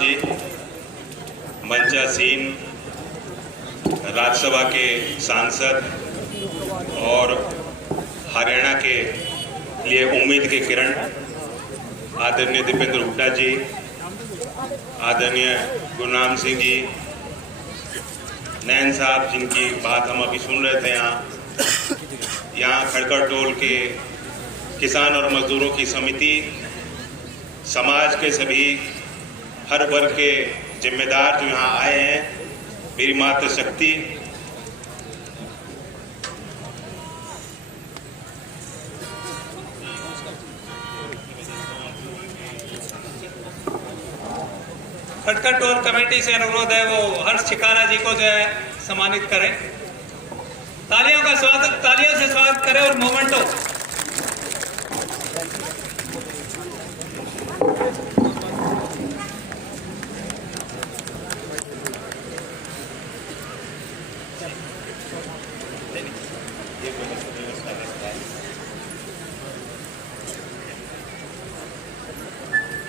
जी, मंचासीन राज्यसभा के सांसद और हरियाणा के लिए उम्मीद के किरण आदरणीय दीपेंद्र हुड्डा जी, आदरणीय गुरनाम सिंह जी, नैन साहब जिनकी बात हम अभी सुन रहे थे, यहाँ खड़कर टोल के किसान और मजदूरों की समिति, समाज के सभी हर वर्ग के जिम्मेदार जो यहाँ आए हैं, मेरी मातृशक्ति, खटकर टोल कमेटी से अनुरोध है वो हर्ष छिकारा जी को जो है सम्मानित करें। तालियों से स्वागत करें और मोमेंटो।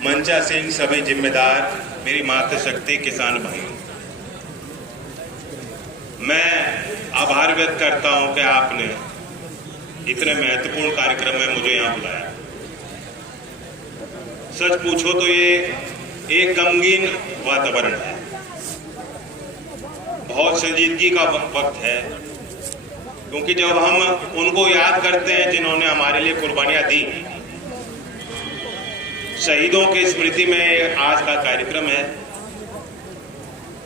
मंचासीन सभी जिम्मेदार, मेरी मातृशक्ति किसान भाइयों, मैं आभार व्यक्त करता हूं कि आपने इतने महत्वपूर्ण कार्यक्रम में मुझे यहां बुलाया। सच पूछो तो ये एक गमगीन वातावरण है, बहुत संजीदगी का वक्त है, क्योंकि जब हम उनको याद करते हैं जिन्होंने हमारे लिए कुर्बानियां दी, शहीदों की स्मृति में आज का कार्यक्रम है।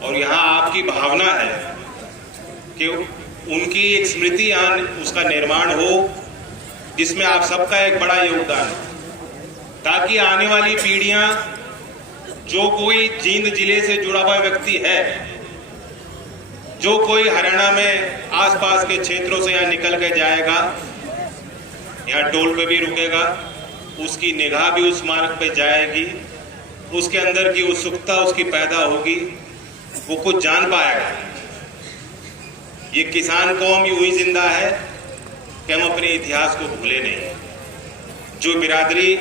और यहाँ आपकी भावना है कि उनकी एक स्मृति यहाँ उसका निर्माण हो, जिसमें आप सबका एक बड़ा योगदान है, ताकि आने वाली पीढ़ियां, जो कोई जींद जिले से जुड़ा हुआ व्यक्ति है, जो कोई हरियाणा में आसपास के क्षेत्रों से यहाँ निकल के जाएगा, यहाँ टोल पे भी रुकेगा, उसकी निगाह भी उस मार्ग पे जाएगी, उसके अंदर की उत्सुकता उसकी पैदा होगी, वो कुछ जान पाएगा। ये किसान कौम यूं ही जिंदा है कि हम अपने इतिहास को भूले नहीं। जो बिरादरी,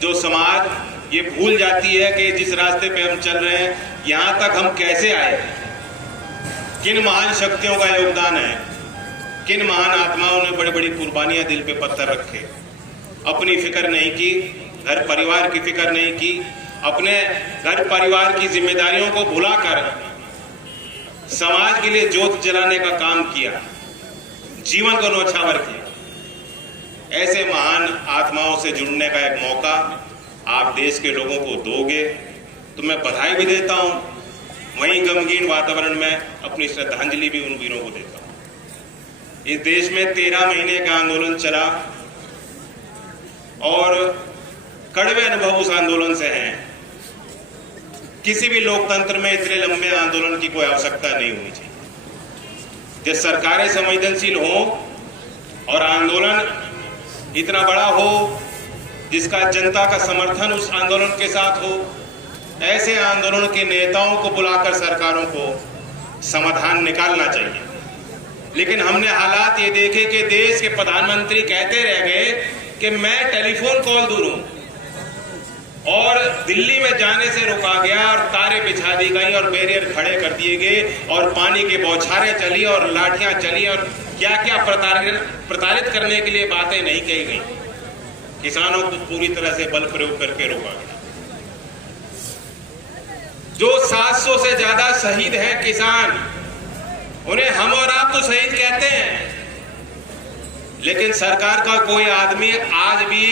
जो समाज ये भूल जाती है कि जिस रास्ते पे हम चल रहे हैं, यहाँ तक हम कैसे आए, किन महान शक्तियों का योगदान है, किन महान आत्माओं ने बड़ी बड़ी कुर्बानियां दिल पे पत्थर रखे, अपनी फिक्र नहीं की, घर परिवार की फिक्र नहीं की, अपने घर परिवार की जिम्मेदारियों को भुलाकर समाज के लिए ज्योत जलाने का काम किया, जीवन को न्यौछावर किया। ऐसे महान आत्माओं से जुड़ने का एक मौका आप देश के लोगों को दोगे तो मैं बधाई भी देता हूं, वहीं गमगीन वातावरण में अपनी श्रद्धांजलि भी उन वीरों को देता हूं। इस देश में 13 महीने का आंदोलन चला और कड़वे अनुभव उस आंदोलन से हैं। किसी भी लोकतंत्र में इतने लंबे आंदोलन की कोई आवश्यकता नहीं होनी चाहिए। जब सरकारें संवेदनशील हों और आंदोलन इतना बड़ा हो जिसका जनता का समर्थन उस आंदोलन के साथ हो, ऐसे आंदोलन के नेताओं को बुलाकर सरकारों को समाधान निकालना चाहिए। लेकिन हमने हालात ये देखे कि देश के प्रधानमंत्री कहते रह गए कि मैं टेलीफोन कॉल दूं, और दिल्ली में जाने से रोका गया और तारे बिछा दी गई और बैरियर खड़े कर दिए गए और पानी के बौछारें चली और लाठियां चली और क्या क्या प्रताड़ित करने के लिए बातें नहीं कही गई। किसानों को पूरी तरह से बल प्रयोग करके रोका गया। जो 700 से ज्यादा शहीद हैं किसान, उन्हें हम और आप तो शहीद कहते हैं, लेकिन सरकार का कोई आदमी आज भी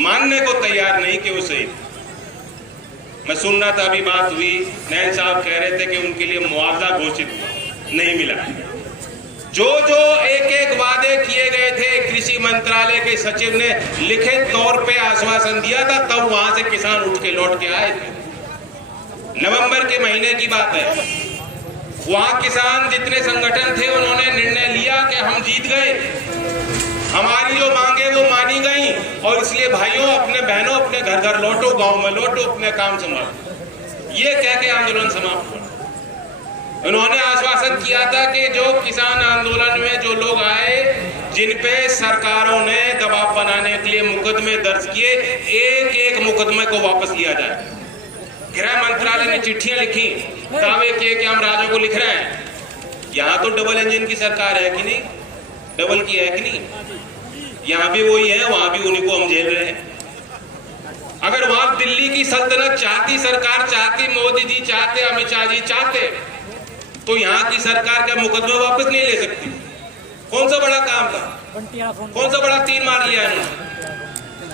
मानने को तैयार नहीं कि वो शहीद। मैं सुन रहा था, अभी बात हुई, नैन साहब कह रहे थे कि उनके लिए मुआवजा घोषित हुआ, नहीं मिला। जो जो एक एक वादे किए गए थे, कृषि मंत्रालय के सचिव ने लिखित तौर पे आश्वासन दिया था, तब वहां से किसान उठ के लौट के आए थे। नवंबर के महीने की बात है। वहां किसान जितने संगठन थे, उन्होंने निर्णय लिया कि हम जीत गए, हमारी जो मांगे वो मानी गई, और इसलिए भाइयों, अपने बहनों, अपने घर घर लौटो, गांव में लौटो, अपने काम संभालो, ये कह के आंदोलन समाप्त हुआ। उन्होंने आश्वासन किया था कि जो किसान आंदोलन में जो लोग आए, जिन पे सरकारों ने दबाव बनाने के लिए मुकदमे दर्ज किए, एक एक मुकदमे को वापस लिया जाए। गृह मंत्रालय ने चिट्ठियां लिखी, दावे किए कि हम राज्यों को लिख रहे हैं। यहाँ तो डबल इंजन की सरकार है कि नहीं, डबल की है कि नहीं? यहाँ भी वही है, वहां भी उन्हीं को हम झेल रहे हैं। अगर वहां दिल्ली की सल्तनत चाहती, सरकार चाहती, मोदी जी चाहते, अमित शाह जी चाहते, तो यहाँ की सरकार का मुकदमा वापस नहीं ले सकती। कौन सा बड़ा काम था, कौन सा बड़ा तीर मार लिया इन्होंने?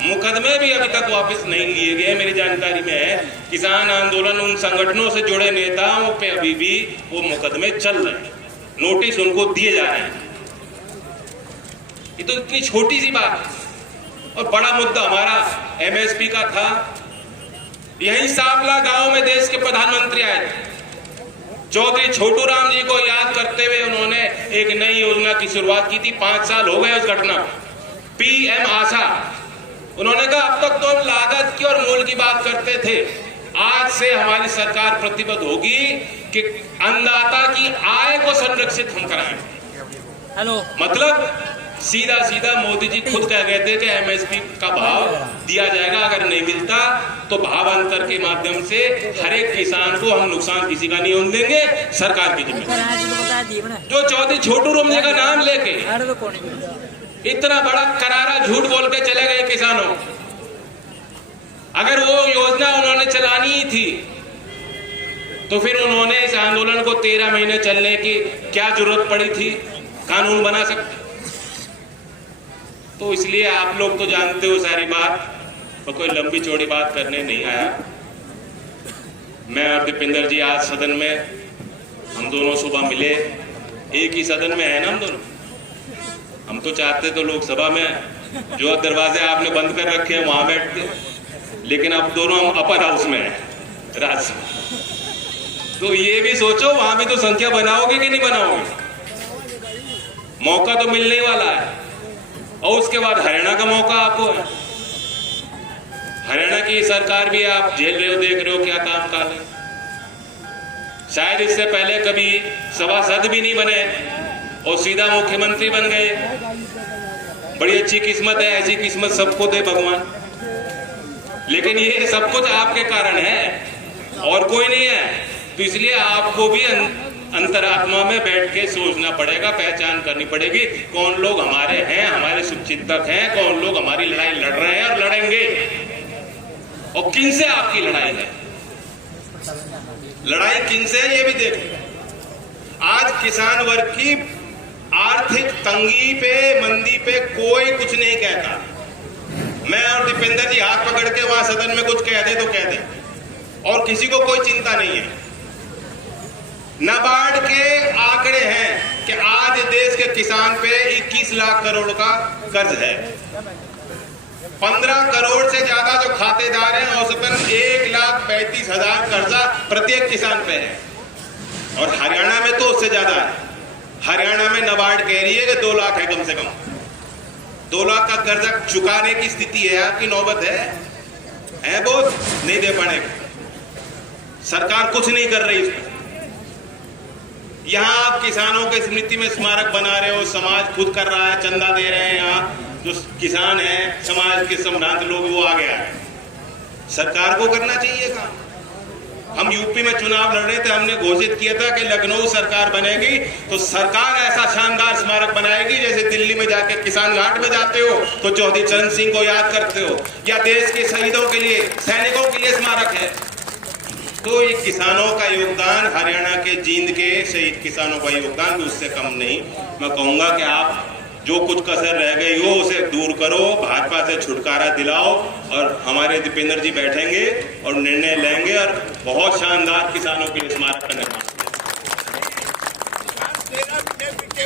मुकदमे भी अभी तक वापस नहीं लिए गए। मेरी जानकारी में है किसान आंदोलन, उन संगठनों से जुड़े नेताओं पे अभी भी वो मुकदमे चल रहे हैं, नोटिस उनको दिए जा रहे हैं। ये तो इतनी छोटी सी बात है। और बड़ा मुद्दा हमारा एमएसपी का था। यही सांपला गांव में देश के प्रधानमंत्री आए थे। चौधरी छोटू राम जी को याद करते हुए उन्होंने एक नई योजना की शुरुआत की थी। 5 साल हो गए उस घटना, पीएम आशा। उन्होंने कहा अब तक तो हम लागत की और मूल्य की बात करते थे, आज से हमारी सरकार प्रतिबद्ध होगी कि अन्नदाता की आय को संरक्षित हम कराएंगे। हेलो, मतलब सीधा सीधा मोदी जी खुद कह गए थे कि एमएसपी का भाव दिया जाएगा, अगर नहीं मिलता तो भाव अंतर के माध्यम से हर एक किसान को हम नुकसान किसी का नहीं होने देंगे, सरकार की जिम्मेदारी। जो चौधरी छोटू राम जी का नाम लेके इतना बड़ा करारा झूठ बोल के चले गए किसानों। अगर वो योजना उन्होंने चलानी ही थी तो फिर उन्होंने इस आंदोलन को 13 महीने चलने की क्या जरूरत पड़ी थी? कानून बना सकते। तो इसलिए आप लोग तो जानते हो सारी बात, तो कोई लंबी चौड़ी बात करने नहीं आया। मैं और दीपेंद्र जी आज सदन में हम दोनों सुबह मिले, एक ही सदन में है ना हम दोनों। हम तो चाहते तो लोकसभा में जो दरवाजे आपने बंद कर रखे हैं वहां बैठते, लेकिन अब दोनों हम अपर हाउस में हैं, राज्य। तो ये भी सोचो वहां भी तो संख्या बनाओगे कि नहीं बनाओगे? मौका तो मिलने वाला है। और उसके बाद हरियाणा का मौका आपको है। हरियाणा की सरकार भी आप झेल रहे हो, देख रहे हो क्या काम काल है। शायद इससे पहले कभी सभासद भी नहीं बने और सीधा मुख्यमंत्री बन गए। बड़ी अच्छी किस्मत है, ऐसी किस्मत सबको दे भगवान। लेकिन ये सब कुछ आपके कारण है और कोई नहीं है। तो इसलिए आपको भी अंतरात्मा में बैठ के सोचना पड़ेगा, पहचान करनी पड़ेगी कौन लोग हमारे हैं, हमारे शुभचिंतक हैं, कौन लोग हमारी लड़ाई लड़ रहे हैं और लड़ेंगे, और किन से आपकी लड़ाई है। लड़ाई किन से है ये भी देखो। आज किसान वर्ग की आर्थिक तंगी पे, मंदी पे कोई कुछ नहीं कहता। मैं और दीपेंद्र जी हाथ पकड़ के वहां सदन में कुछ कह दे तो कह दे, और किसी को कोई चिंता नहीं है। नाबार्ड के आंकड़े हैं कि आज देश के किसान पे 21 लाख करोड़ का कर्ज है। 15 करोड़ से ज्यादा जो खातेदार हैं, औसतन 1,35,000 कर्जा प्रत्येक किसान पे है। और हरियाणा में तो उससे ज्यादा है। हरियाणा में नाबार्ड कह रही है कि 2 लाख है कम से कम। 2 लाख का कर्जा चुकाने की स्थिति है आपकी, नौबत है बहुत नहीं दे पाने की। सरकार कुछ नहीं कर रही इसमें। यहाँ आप किसानों के स्मृति में स्मारक बना रहे हो, समाज खुद कर रहा है, चंदा दे रहे हैं। यहाँ जो किसान है, समाज के संभ्रांत लोग, वो आ गया है। सरकार को करना चाहिए काम। हम यूपी में चुनाव लड़ रहे थे, हमने घोषित किया था कि लखनऊ सरकार बनेगी तो सरकार ऐसा शानदार स्मारक बनाएगी जैसे दिल्ली में जाके किसान घाट में जाते हो तो चौधरी चरण सिंह को याद करते हो, या देश के शहीदों के लिए, सैनिकों के लिए स्मारक है। तो ये किसानों का योगदान, हरियाणा के जींद के शहीद किसानों का योगदान भी उससे कम नहीं। मैं कहूंगा कि आप जो कुछ कसर रह गई हो उसे दूर करो, भाजपा से छुटकारा दिलाओ, और हमारे दीपेंद्र जी बैठेंगे और निर्णय लेंगे और बहुत शानदार किसानों के लिए स्मारक का निर्माण।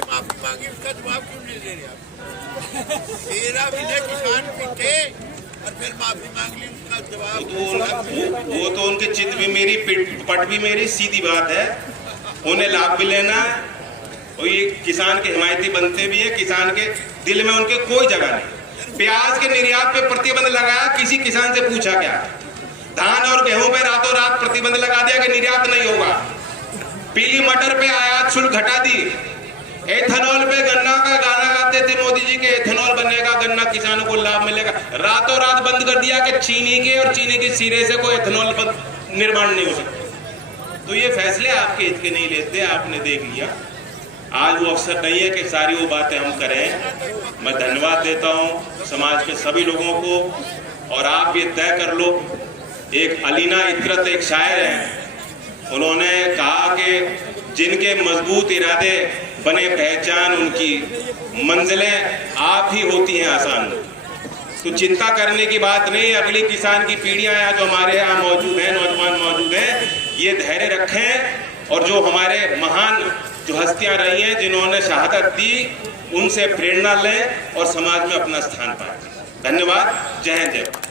माफी मांगी, उसका जवाब क्यों नहीं दे रहे आप? 13 महीने किसान पीटे और फिर माफी मांग ली, उसका जवाब वो तो उनके चित्त भी मेरी, पट भी मेरी, सीधी बात है। उन्हें लाभ भी लेना है और ये किसान के हिमायती बनते भी है। किसान के दिल में उनके कोई जगह नहीं। प्याज के निर्यात पे प्रतिबंध लगाया, किसी किसान से पूछा क्या? धान और गेहूं पे रातों रात प्रतिबंध लगा दिया कि निर्यात नहीं होगा। पीली मटर पे आयात शुल्क घटा दी। एथेनॉल पे गन्ना का गाना गाते थे मोदी जी के, एथेनॉल बनेगा, गन्ना किसानों को लाभ मिलेगा। रातों रात बंद कर दिया कि चीनी के और चीनी के सिरे से कोई एथेनॉल निर्माण नहीं हो सकता। तो ये फैसले आपके हित के नहीं लेते, आपने देख लिया। आज वो अवसर नहीं है कि सारी वो बातें हम करें। मैं धन्यवाद देता हूँ समाज के सभी लोगों को, और आप ये तय कर लो। एक अलीना इतरत एक शायर है, उन्होंने कहा कि जिनके मजबूत इरादे बने पहचान उनकी, मंजिलें आप ही होती हैं आसान। तो चिंता करने की बात नहीं, अगली किसान की पीढ़ियां यहाँ जो हमारे यहाँ मौजूद हैं, नौजवान मौजूद हैं, ये धैर्य रखें और जो हमारे महान जो हस्तियां रही हैं जिन्होंने शहादत दी, उनसे प्रेरणा लें और समाज में अपना स्थान पाएं। धन्यवाद। जय हिंद, जय भारत।